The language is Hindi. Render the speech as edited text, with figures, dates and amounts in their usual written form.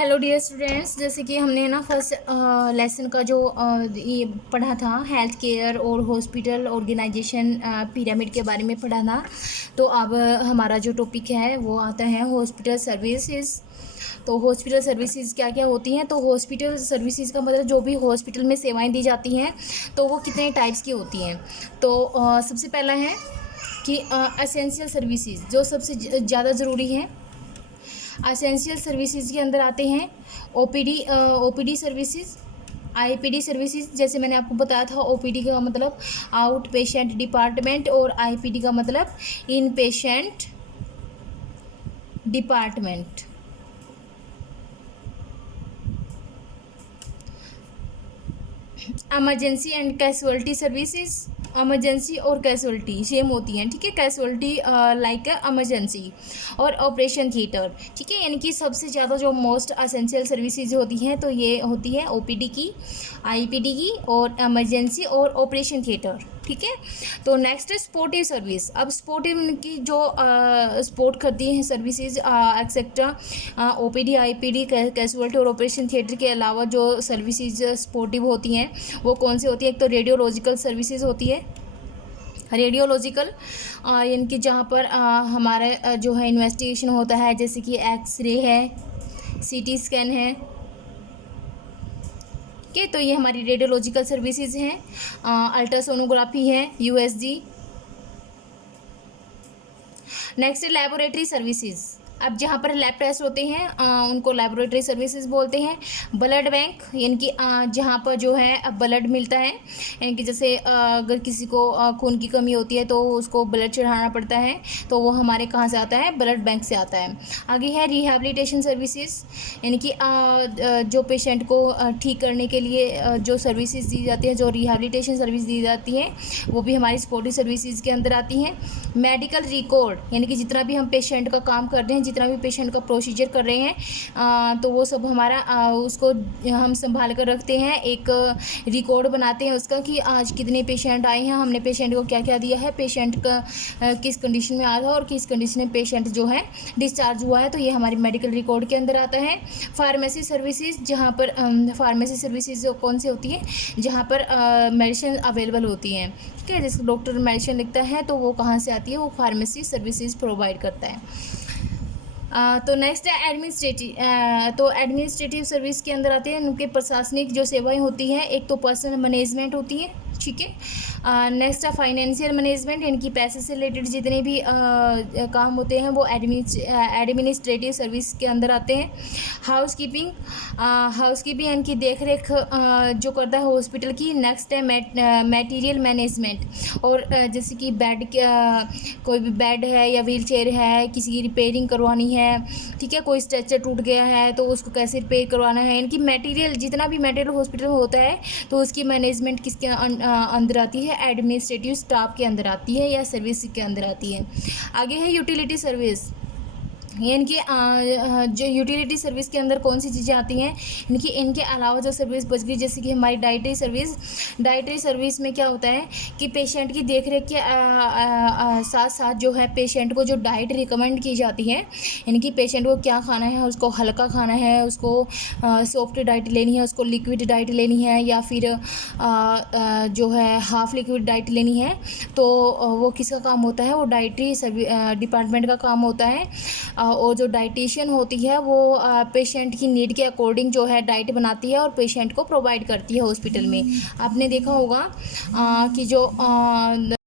हेलो डियर स्टूडेंट्स, जैसे कि हमने ना फर्स्ट लेसन का जो ये पढ़ा था हेल्थ केयर और हॉस्पिटल ऑर्गेनाइजेशन पिरामिड के बारे में पढ़ा था। तो अब हमारा जो टॉपिक है वो आता है हॉस्पिटल सर्विसेज। तो हॉस्पिटल सर्विसेज क्या क्या होती हैं। तो हॉस्पिटल सर्विसेज का मतलब जो भी हॉस्पिटल में सेवाएं दी जाती हैं तो वो कितने टाइप्स की होती हैं। तो सबसे पहला है कि एसेंशियल सर्विसेज जो सबसे ज़्यादा ज़रूरी है। एसेंशियल सर्विसेज के अंदर आते हैं ओपीडी सर्विसेज, आईपीडी सर्विसेज। जैसे मैंने आपको बताया था, ओपीडी का मतलब आउट पेशेंट डिपार्टमेंट और आईपीडी का मतलब in patient department. Emergency and casualty services, emergency और कैजुअल्टी सेम होती हैं, ठीक है। कैजुअल्टी लाइक इमरजेंसी और ऑपरेशन थिएटर, ठीक है। यानी कि सबसे ज़्यादा जो मोस्ट असेंशियल सर्विसेज होती हैं तो ये होती है ओपीडी की, आईपीडी की और इमरजेंसी और ऑपरेशन थिएटर, ठीक है। तो नेक्स्ट है स्पोर्टिव सर्विस। अब स्पोर्टिव की जो स्पोर्ट करती हैं services etcetera OPD, IPD, casualty और ऑपरेशन थिएटर के अलावा जो सर्विसेज स्पोर्टिव होती हैं वो कौन सी होती है। एक तो रेडियोलॉजिकल सर्विसेज होती है, रेडियोलॉजिकल इनकी जहाँ पर हमारा जो है इन्वेस्टिगेशन होता है, जैसे कि एक्सरे है, सीटी स्कैन है, ठीक है। तो ये हमारी रेडियोलॉजिकल सर्विसेज हैं। अल्ट्रासोनोग्राफी है, यूएसजी। नेक्स्ट है लेबोरेटरी सर्विसेज। अब जहाँ पर लैब टेस्ट होते हैं उनको लेबोरेटरी सर्विसेज बोलते हैं। ब्लड बैंक यानी कि जहाँ पर जो है ब्लड मिलता है, यानी कि जैसे अगर किसी को खून की कमी होती है तो उसको ब्लड चढ़ाना पड़ता है, तो वो हमारे कहाँ से आता है, ब्लड बैंक से आता है। आगे है रिहैबिलिटेशन सर्विसेज, यानी कि जो पेशेंट को ठीक करने के लिए जो सर्विसेज दी जाती है, जो रिहैबिलिटेशन सर्विस दी जाती है वो भी हमारी सपोर्टिव सर्विसेज के अंदर आती हैं। मेडिकल रिकॉर्ड यानी कि जितना भी हम पेशेंट का काम कर रहे हैं, जितना भी पेशेंट का प्रोसीजर कर रहे हैं तो वो सब हमारा उसको हम संभाल कर रखते हैं। एक रिकॉर्ड बनाते हैं उसका कि आज कितने पेशेंट आए हैं, हमने पेशेंट को क्या क्या दिया है, पेशेंट का किस कंडीशन में आया था और किस कंडीशन में पेशेंट जो है डिस्चार्ज हुआ है, तो ये हमारी मेडिकल रिकॉर्ड के अंदर आता है। फार्मेसी सर्विसेज, जहाँ पर फार्मेसी सर्विसेज कौन सी होती है, जहाँ पर मेडिसिन अवेलेबल होती हैं, ठीक है। जैसे डॉक्टर मेडिसिन लिखता है तो वो कहाँ से आती है, वो फार्मेसी सर्विसेज प्रोवाइड करता है। तो नेक्स्ट है एडमिनिस्ट्रेटिव। तो एडमिनिस्ट्रेटिव सर्विस के अंदर आते हैं उनके प्रशासनिक जो सेवाएं होती हैं। एक तो पर्सनल मैनेजमेंट होती है, ठीक है। नेक्स्ट है फाइनेंशियल मैनेजमेंट, इनकी पैसे से रिलेटेड जितने भी काम होते हैं वो एडमिनिस्ट्रेटिव सर्विस के अंदर आते हैं। हाउसकीपिंग, हाउसकीपिंग इनकी देख रेख जो करता है हॉस्पिटल की। नेक्स्ट है मटेरियल मैनेजमेंट, और जैसे कि बेड, कोई भी बेड है या व्हील चेयर है, किसी की रिपेयरिंग करवानी है, ठीक है। कोई स्ट्रेचर टूट गया है तो उसको कैसे रिपेयर करवाना है, इनकी मटेरियल, जितना भी मटेरियल हॉस्पिटल में होता है तो उसकी मैनेजमेंट किसके अंदर आती है, एडमिनिस्ट्रेटिव स्टाफ के अंदर आती है या सर्विस के अंदर आती है। आगे है यूटिलिटी सर्विस, इनकी जो यूटिलिटी सर्विस के अंदर कौन सी चीज़ें आती हैं, इनके अलावा जो सर्विस बच गई, जैसे कि हमारी डाइटरी सर्विस। डाइटरी सर्विस में क्या होता है कि पेशेंट की देखरेख के साथ साथ जो है पेशेंट को जो डाइट रिकमेंड की जाती है, यानी कि पेशेंट को क्या खाना है, उसको हल्का खाना है, उसको सॉफ्ट डाइट लेनी है, उसको लिक्विड डाइट लेनी है, या फिर जो है हाफ लिक्विड डाइट लेनी है, तो वो किसका काम होता है, वो डाइटरी डिपार्टमेंट का काम होता है। और जो डाइटिशियन होती है वो पेशेंट की नीड के अकॉर्डिंग जो है डाइट बनाती है और पेशेंट को प्रोवाइड करती है हॉस्पिटल में। आपने देखा होगा कि जो